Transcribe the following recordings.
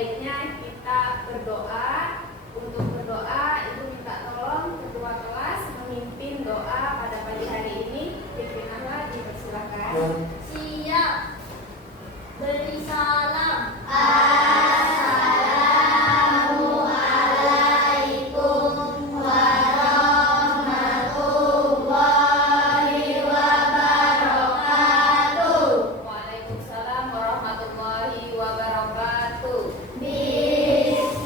baiknya kita berdoa. Untuk berdoa, Ibu minta tolong ketua kelas memimpin doa pada pagi hari ini. Pimpin Allah, dipersilakan. Siap. Beri salam. Waalaikumsalam warahmatullahi wabarakatuh. Bismillahirrahmanirrahim.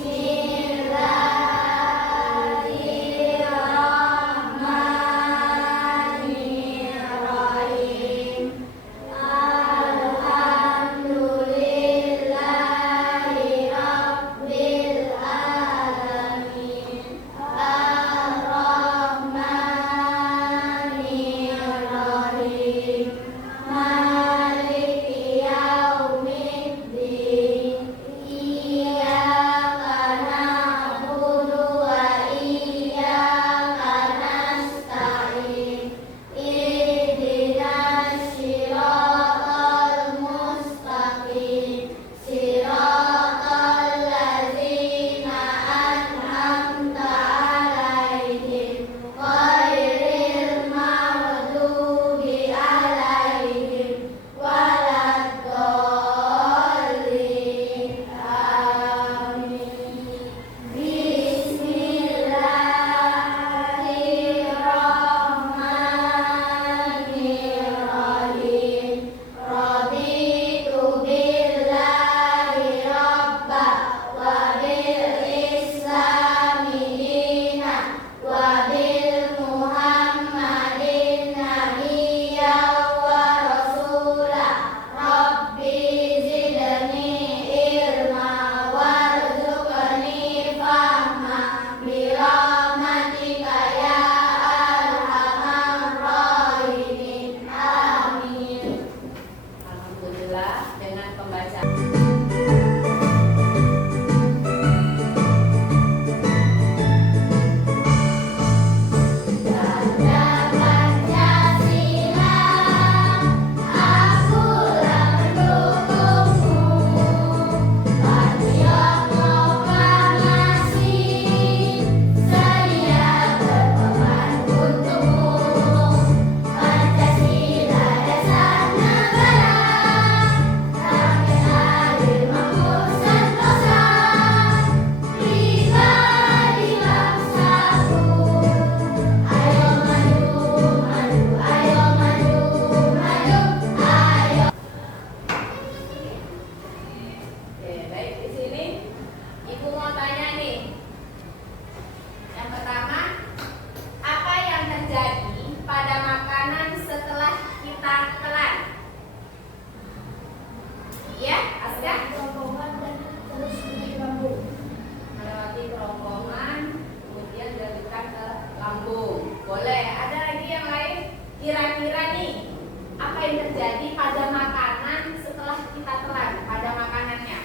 Kira-kira nih, apa yang terjadi pada makanan setelah kita telan, pada makanannya?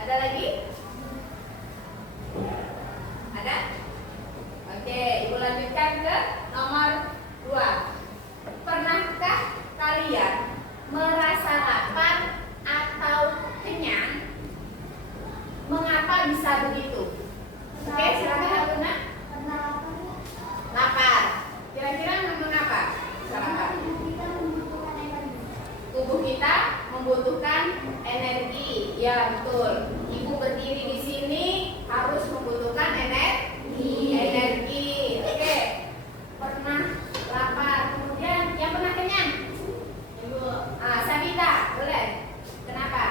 Ada lagi? Ada? Oke, Ibu lanjutkan ke nomor 2. Pernahkah kalian merasa lapar atau kenyang? Mengapa bisa begitu? Oke, silakan Abuna. Lapar. Kira-kira mengapa? Tubuh kita membutuhkan energi. Ya, betul. Ibu berdiri di sini harus membutuhkan energi. Oke. Pernah lapar. Kemudian yang pernah kenyang? Ibu. Sabita, boleh. Kenapa?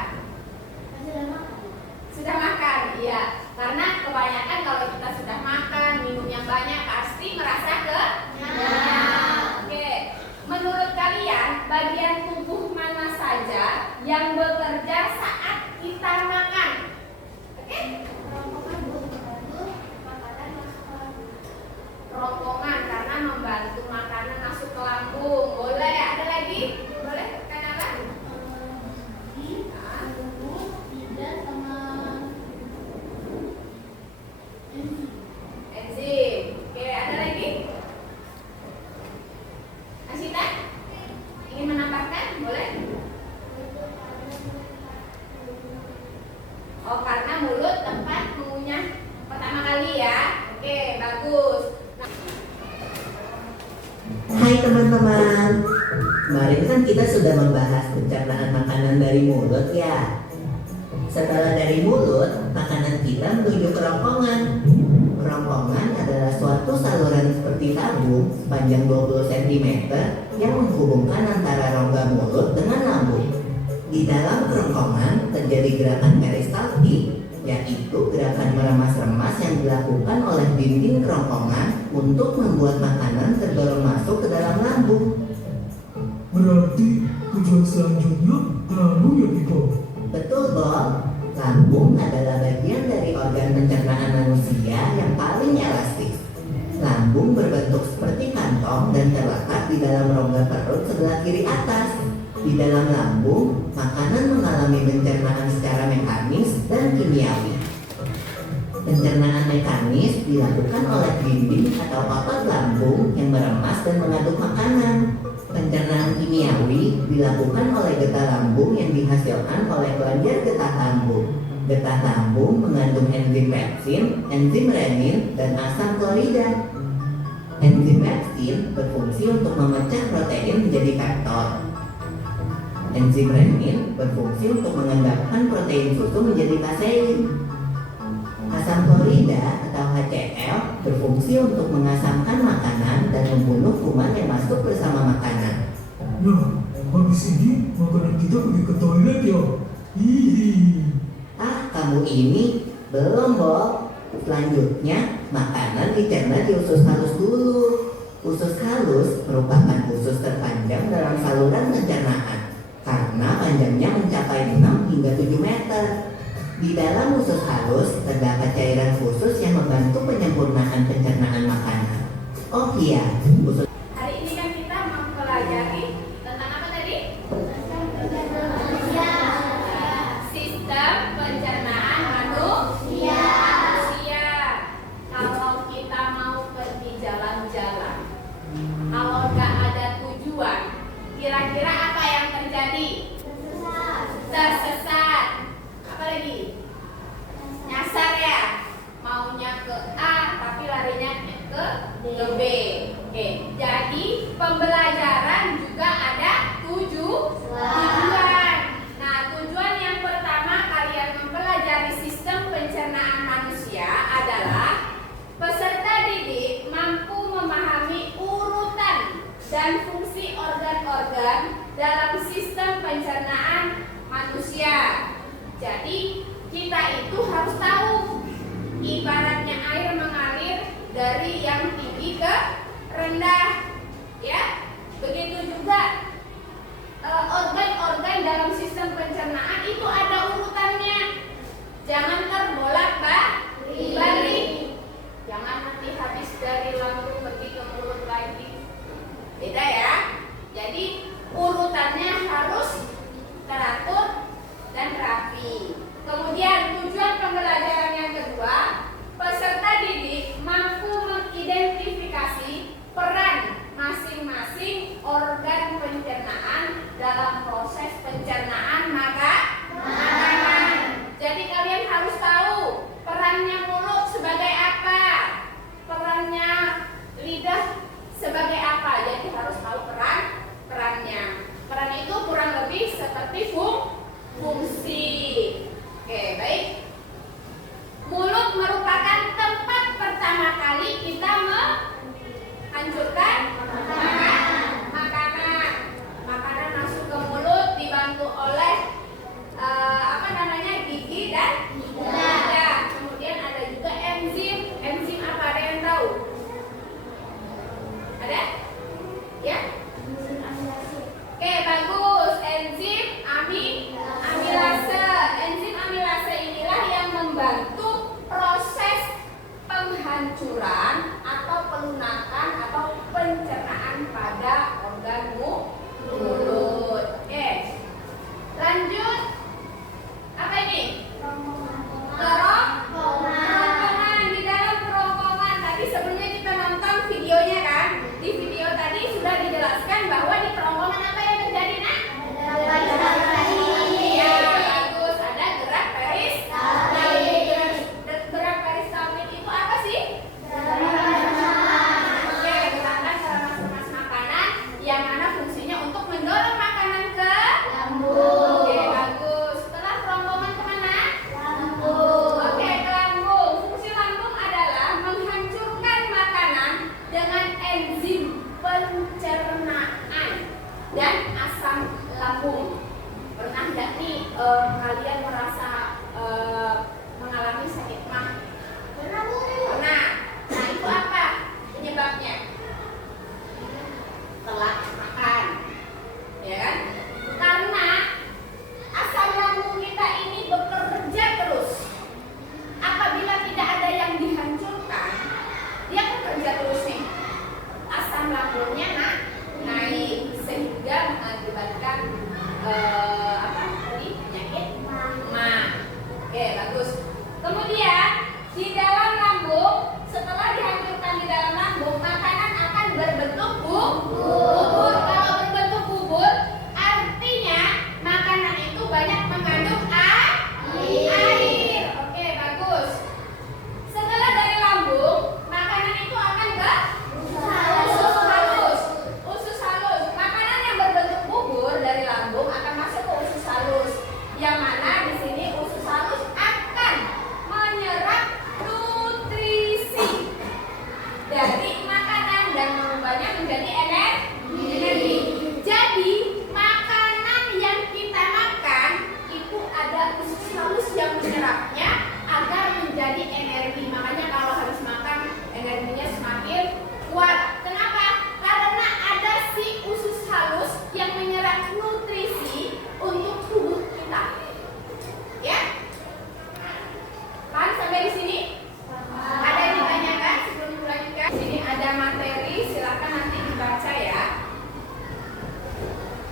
Sudah makan. Iya. Karena kebanyakan kalau kita sudah makan, minum yang banyak, pasti merasa kenyang. Oke. Menurut kalian, bagian tubuh mana saja yang bekerja saat kita makan? Oke? Rongkongan karena membantu makanan masuk ke lambung. Boleh? Ada lagi? Boleh? Kenalan? Enzim. Oke, ada lagi? mulut tempat mengunyah pertama kali ya. Oke, bagus. Hai teman-teman, kemarin kan kita sudah membahas pencernaan makanan dari mulut ya. Setelah dari mulut, makanan kita menuju kerongkongan. Kerongkongan adalah suatu saluran seperti tabung sepanjang 20 cm yang menghubungkan antara rongga mulut dengan lambung. Di dalam kerongkongan terjadi gerakan peristaltik, yaitu gerakan meremas-remas yang dilakukan oleh dinding kerongkongan untuk membuat makanan terdorong masuk ke dalam lambung. Berarti tujuan selanjutnya lambung ya Pipo? Betul, Bob. Lambung adalah bagian dari organ pencernaan manusia yang paling elastis. Lambung berbentuk seperti kantong dan terletak di dalam rongga perut sebelah kiri atas. Di dalam lambung, makanan mengalami pencernaan secara mekanis dan kimiawi. Pencernaan mekanis dilakukan oleh dinding atau otot lambung yang meremas dan mengaduk makanan. Pencernaan kimiawi dilakukan oleh getah lambung yang dihasilkan oleh kelenjar getah lambung. Getah lambung mengandung enzim pepsin, enzim renin, dan asam klorida. Enzim pepsin berfungsi untuk memecah protein menjadi peptol. Enzim renin berfungsi untuk mengendapkan protein susu menjadi kasein. Asam klorida atau HCl berfungsi untuk mengasamkan makanan dan membunuh kuman yang masuk bersama makanan. Nah, habis ini makanan kita pergi ke toilet ya? Hihi. Kamu ini belum, Bob. Selanjutnya, makanan dicerna di usus halus dulu. Usus halus merupakan usus terpanjang dalam saluran pencernaan karena panjangnya mencapai 6 hingga 7 meter. Di dalam usus halus terdapat cairan khusus yang membantu penyempurnaan pencernaan makanan. Oh iya, usus Hari ini kan kita mempelajari tentang apa tadi? Sistem pencernaan manusia. Kalau kita mau pergi jalan-jalan, kalau nggak ada tujuan, kira-kira apa yang terjadi? Tersesat. Apa lagi? Nyasar ya? Maunya ke A tapi larinya ke B. Oke, jadi pembelajaran juga ada tujuan. Nah, tujuan yang pertama kalian mempelajari sistem pencernaan manusia adalah peserta didik mampu memahami urutan dan fungsi organ-organ dalam sistem pencernaan manusia. Jadi kita itu harus tahu, ibaratnya air mengalir dari yang tinggi ke rendah, ya. Begitu juga organ-organ dalam sistem pencernaan itu ada urutannya. Jangan terbolak-balik. Jangan nanti habis dari lambung pergi ke mulut lagi. Beda ya. Jadi urutannya harus teratur dan rapi. Kemudian tujuan pembelajaran yang kedua, peserta didik mampu mengidentifikasi peran masing-masing organ pencernaan dalam proses pencernaan makanan. Kemudian di dalam lambung, setelah dihancurkan di dalam lambung, makanan akan berbentuk bubur. Kalau berbentuk bubur, artinya makanan itu banyak mengandung air. Oke, bagus. Setelah dari lambung, makanan itu akan ke usus halus. Usus halus. Makanan yang berbentuk bubur dari lambung akan masuk ke usus halus. Yang mana di sini usus halus akan menyerap nutrisi dari makanan dan mengubahnya menjadi energi. Jadi makanan yang kita makan itu ada usus halus yang menyerapnya agar menjadi energi. Makanya kalau habis makan energinya semakin kuat. Kenapa? Karena ada si usus halus yang menyerap nutrisi untuk tubuh kita. Ya? Paham sampai di sini? Ada yang ditanyakan sebelum dilanjutkan? Di sini ada materi, silakan nanti dibaca ya.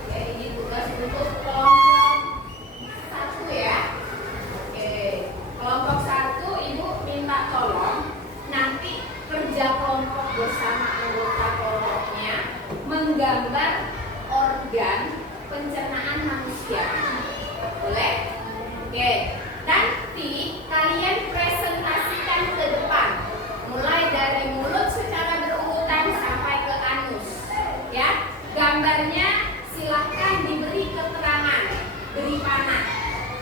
Oke, ini tugas untuk kelompok 1 ya. Oke, kelompok 1 Ibu minta tolong nanti kerja kelompok bersama anggota kelompoknya menggambar organ pencernaan manusia. Boleh? Oke, nanti kalian presentasikan ke depan, mulai dari mulut secara berurutan sampai ke anus. Ya, gambarnya silahkan diberi keterangan, beri panah.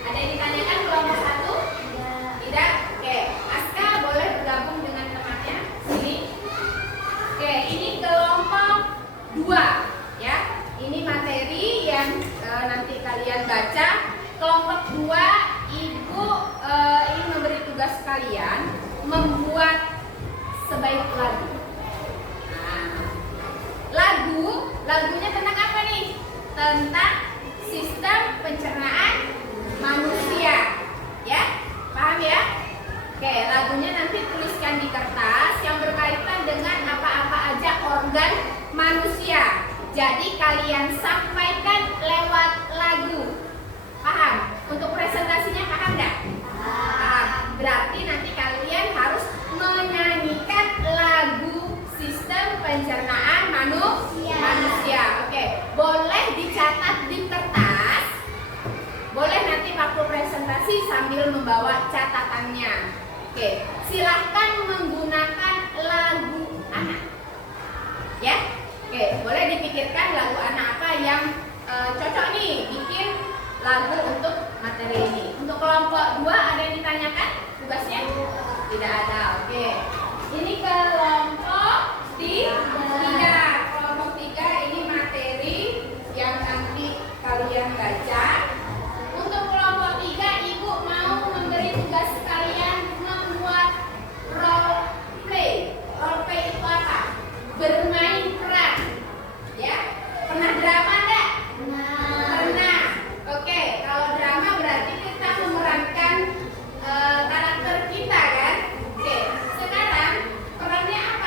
Ada yang ditanyakan kelompok 1? Tidak? Oke, Aska boleh bergabung dengan temannya sini. Oke, ini kelompok 2 ya. Ini materi yang nanti kalian baca. Kelompok 2 Ibu ingin memberi tugas kalian membuat sebaik lagu. Nah, lagunya tentang apa nih? Tentang sistem pencernaan manusia. Ya, paham ya? Oke, lagunya nanti tuliskan di kertas yang berkaitan dengan apa-apa aja organ manusia. Jadi kalian sampaikan lewat lagu. Paham? Untuk presentasinya paham nggak? Paham. Berarti nanti kalian harus menyanyikan lagu sistem pencernaan manusia. Oke, boleh dicatat di kertas. Boleh nanti waktu presentasi sambil membawa catatannya. Oke, silahkan menggunakan lagu anak. Ya? Oke, boleh dipikirkan lagu anak apa yang cocok nih bikin lagu untuk materi ini. Untuk kelompok 2 ada yang ditanyakan tugasnya? Tidak ada. Oke. Ini kelompok 3. Kelompok 3 ini materi yang nanti kalian baca. Untuk kelompok 3 Ibu mau memberi tugas kalian membuat role play. Role play itu apa? Bermain peran. Ya. Pernah drama enggak? Pernah. Oke, kalau drama berarti kita memerankan karakter kita kan? Oke, sekarang perannya apa?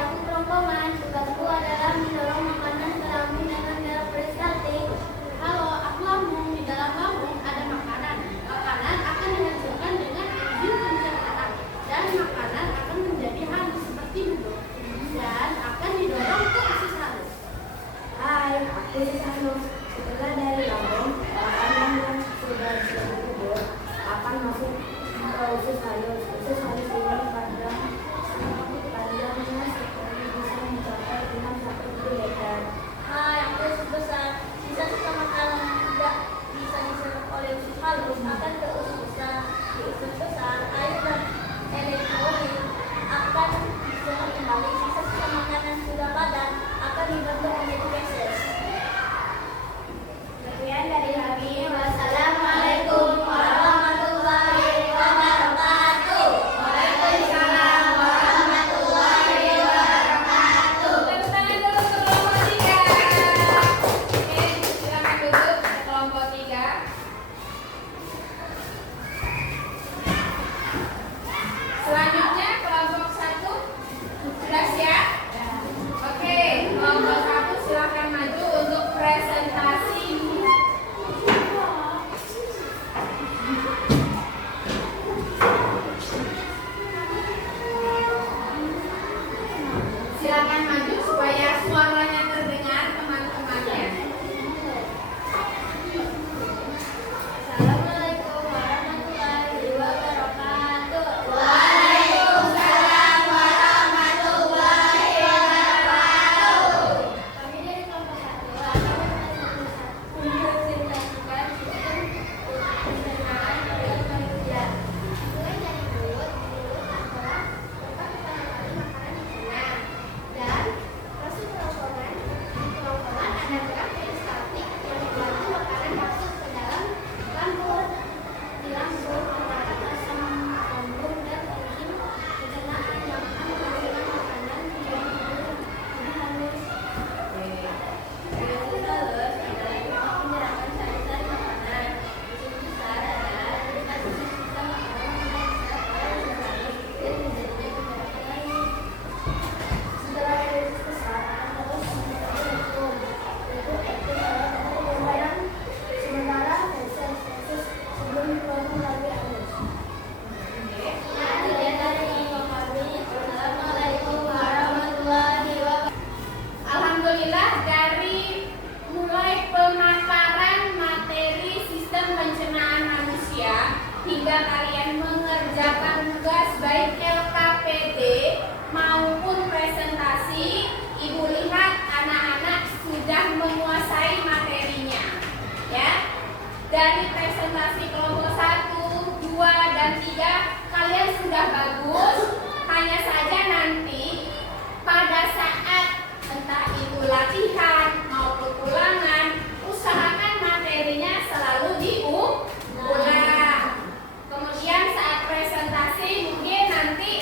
aku kerongkongan. Tugasku adalah mendorong makanan ke lambung dengan cara peristaltik. Halo, aku lambung. Di dalam lambung ada makanan. Makanan akan dihancurkan dengan enzim pencernaan dan makanan akan menjadi halus seperti bubur dan akan didorong ke usus halus. Hai, aku Sisanus. Setelah dari lambung, makanan yang sudah dikubur akan masuk ke usus halus. Usus halus ini panjangnya seperti bisa mencapai 6-7 meter. Hai, aku usus besar. Sisa makanan tidak bisa diserap oleh usus halus akan ke usus besar. Di usus besar, air dan elektrolit akan diserap kembali. Sisa makanan sudah padat akan dibentuk menjadi feses. Sekian dari kami. Wassalamualaikum warahmatullahi wabarakatuh. Waalaikumsalam warahmatullahi wabarakatuh. Tepuk tangan dulu untuk kelompok 3. Oke, silakan duduk kelompok 3. Selanjutnya kelompok 1 sudah siap? Oke, kelompok 1 silakan maju untuk presentasi. Silakan maju supaya suaranya terdengar teman-temannya. Assalamualaikum warahmatullahi wabarakatuh. Waalaikumsalam warahmatullahi wabarakatuh. Kami dari kelompok 1 akan mempresentasikan sistem pencernaan organ manusia. Mulai dari mulut adalah tempat pertama kali makanan dicerna dan masuk kerongkongan. Di kerongkongan ada gerak peristaltik yang membantu makanan masuk ke dalam lambung. Di lambung terdapat asam lambung dan enzim pencernaan yang akan menghasilkan makanan menjadi halus. Usus halus adalah tempat penyerapan sari-sari makanan. Usus besar adalah tempat sisa makanan yang diserap oleh usus halus dan menjadinya penyerapan lain. Setelah dari usus besar akan terus menuju rektum. Rektum adalah tempat pembuatan sementara feses sebelum dikeluarkan melalui anus. Sekian dari kelompok kami. Assalamualaikum warahmatullahi wabarakatuh. Alhamdulillah, dari mulai pemaparan materi sistem pencernaan manusia hingga kalian mengerjakan tugas baik LKPD maupun presentasi, Ibu lihat anak-anak sudah menguasai materinya. Ya. Dari presentasi kelompok 1, 2, dan 3 kalian sudah bagus. Hanya saja nanti pada saat entah itu latihan maupun ulangan, usahakan materinya selalu diulang. Kemudian saat presentasi mungkin nanti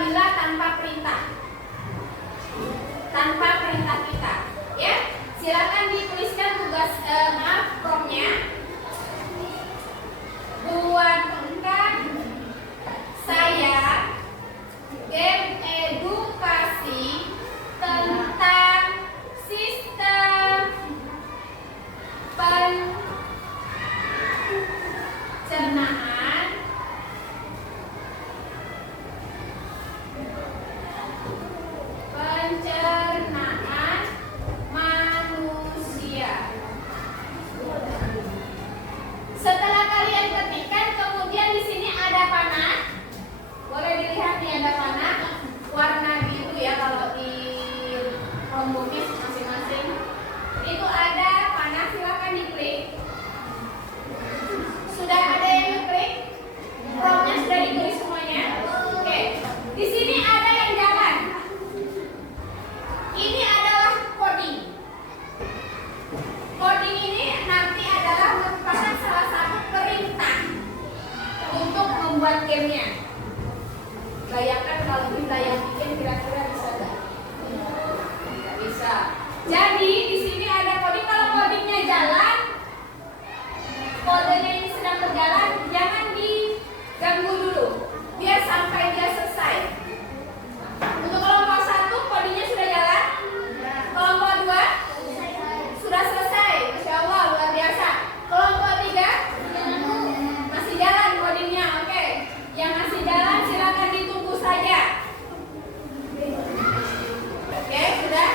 apabila tanpa perintah kita, ya. Silakan dituliskan tugas promnya. Buatkan saya game edukasi tentang sistem pencernaan manusia. Setelah kalian ketikkan, kemudian di sini ada panah. Boleh dilihat nih, ada panah warna biru ya kalau di Chromebook masing-masing. Itu ada panah, silakan diklik. Sudah ada yang ngeklik? Promnya sudah ditulis semuanya? Oke. Di sini ada yang jalan. Ini adalah coding. Coding ini nanti adalah merupakan salah satu perintah untuk membuat gamenya. Bayangkan kalau kita yang bikin, kira-kira bisa nggak? Tidak bisa. Jadi di sini ada coding. Kalau codingnya jalan, kodenya ini sedang berjalan, jangan diganggu dulu, biar sampai dia selesai. Untuk kelompok 1 kodenya sudah jalan. Kelompok 2 sudah selesai. Masya Allah, luar biasa. Kelompok 3 masih jalan kodenya. Oke. Yang masih jalan silakan ditunggu saja. Oke, sudah.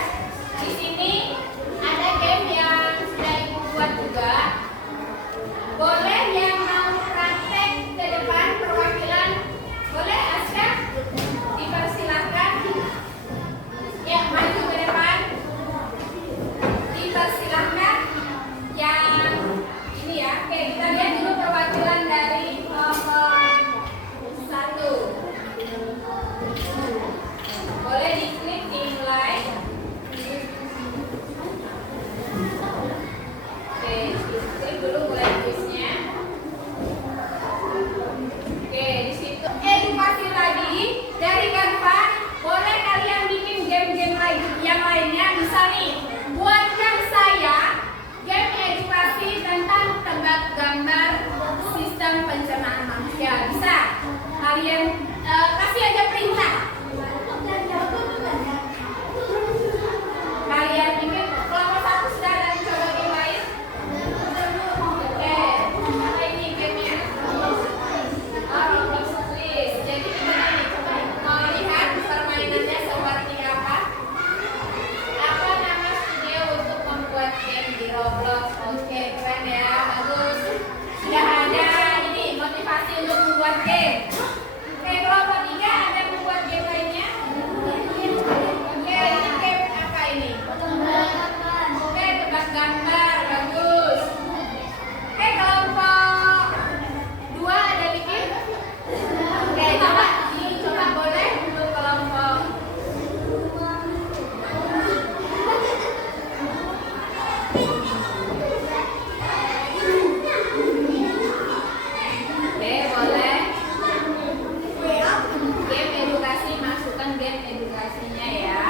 Di sini ada game yang sudah Ibu buat juga. Boleh yang mau praktek ke depan perwakilan? Boleh, Aska? Dipersilahkan. Ya, maju ke depan. Dipersilahkan. Yang ini ya. Oke, kita lihat dulu perwakilan dari kelompok 1. Boleh diklik dimulai. Oke, klik dulu mulai kuisnya. Oke, di situ edukasi tadi dari Canva. Boleh kalian bikin game-game lain yang lainnya. Bisa nih, buatkan saya game edukasi tentang tebak gambar sistem pencernaan manusia. Bisa. Kalian kasih aja perintah. Kalian bikin. Kelompok 1 sudah ada yang coba game lain? Oke, apa ini gamenya? Roblox Quiz. Jadi gimana nih? Coba mau lihat permainannya seperti apa? Apa nama studio untuk membuat game di Roblox? Oke, keren ya, bagus. Sudah ada ini motivasi untuk membuat game. Oke, kelompok 3 ada yang membuat game lainnya? Oke, ini game apa ini? Oke, tebak gambar, bagus. Oke, kelompok 2 ada bikin? Oke, coba boleh untuk kelompok. Oke, boleh. Game edukasi, masukkan game edukasinya ya.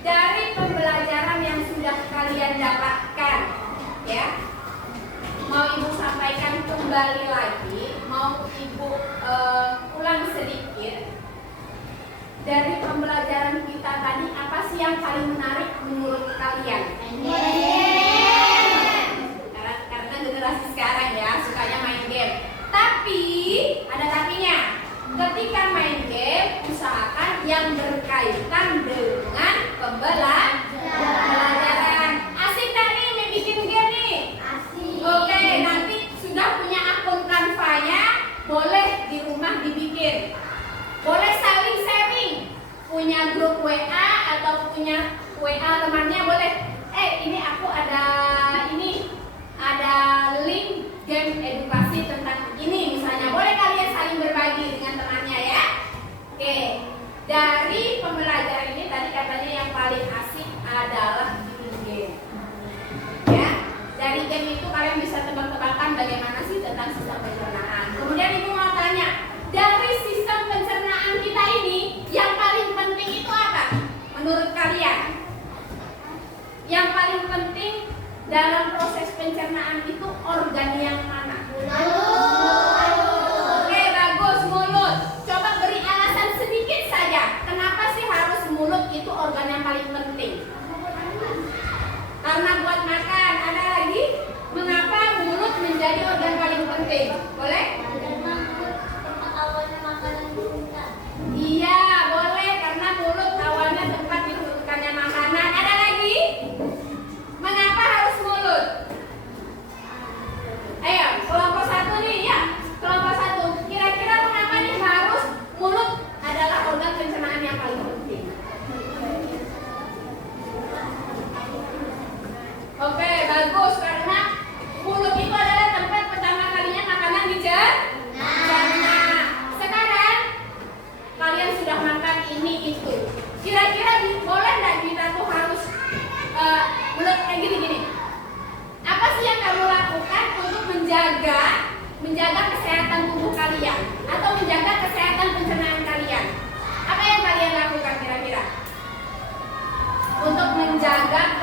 Dari pembelajaran yang sudah kalian dapatkan, ya, mau Ibu sampaikan kembali lagi, mau Ibu ulang sedikit. Dari pembelajaran kita tadi, apa sih yang paling menarik menurut kalian? Karena generasi sekarang ya sukanya main game. Tapi ada tapinya. Ketika main game, usahakan yang berkaitan dengan pembelajaran. Asik tak nih bikin game nih? Asik. Oke, nanti sudah punya akun Canva-nya, boleh di rumah dibikin. Boleh saling sharing. Punya grup WA atau punya WA temannya boleh. Ini aku ada game itu kalian bisa tebak-tebakan bagaimana sih tentang sistem pencernaan. Kemudian ibu mau tanya, dari sistem pencernaan kita ini yang paling penting itu apa? Menurut kalian? Yang paling penting dalam proses pencernaan itu organ yang mana? Oke, bagus, mulut. Coba beri alasan sedikit saja. Kenapa sih harus mulut itu organ yang paling penting? Karena buat makan. Ada lagi? Mengapa mulut menjadi organ paling penting? Boleh? Karena tempat awalnya makanan kita. Iya, boleh. Karena mulut awalnya tempat ditentukannya makanan. Ada lagi? Mengapa harus mulut? Ayo, kelompok satu nih ya. Kelompok satu. Kira-kira mengapa nih harus mulut adalah organ pencernaan yang paling penting? Oke, bagus. Karena mulut itu adalah tempat pertama kalinya makanan dicerna. Sekarang kalian sudah makan ini itu. Kira-kira boleh nggak kita tuh harus mulut kayak gini-gini? Apa sih yang kamu lakukan untuk menjaga kesehatan tubuh kalian atau menjaga kesehatan pencernaan kalian? Apa yang kalian lakukan kira-kira untuk menjaga